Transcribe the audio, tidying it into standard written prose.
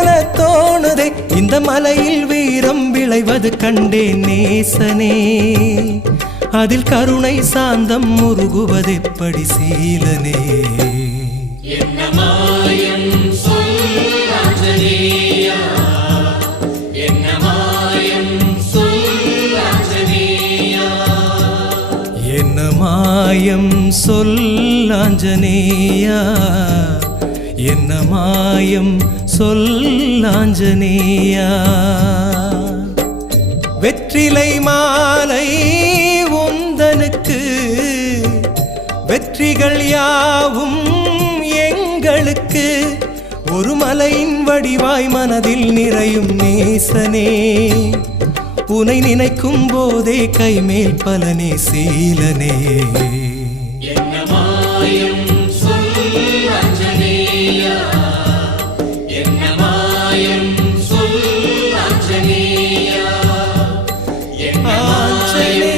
போல தோணுதே இந்த மலையில் வீரம் விளைவது கண்டேன் நேசனே அதில் கருணை சாந்தம் முருகுவதெப்படி சீலனே என்ன மாயம் சொல் ஆஞ்சநேயா என்ன மாயம் சொல் ஆஞ்சநேயா என்ன மாயம் சொல் ஆஞ்சநேயா என்ன மாயம் சொல் ஆஞ்சநேயா வெற்றிலை மாலை உந்தனுக்கு வெற்றிகள் யாவும் எங்களுக்கு ஒரு மலையின் வடிவாய் மனதில் நிறையும் நேசனே உனை நினைக்கும் போதே கைமேல் பலனே சீலனே என்ன மாயம் சொல் ஆஞ்சநேயா என்ன மாயம் சொல் ஆஞ்சநேயா என்ன மாயம்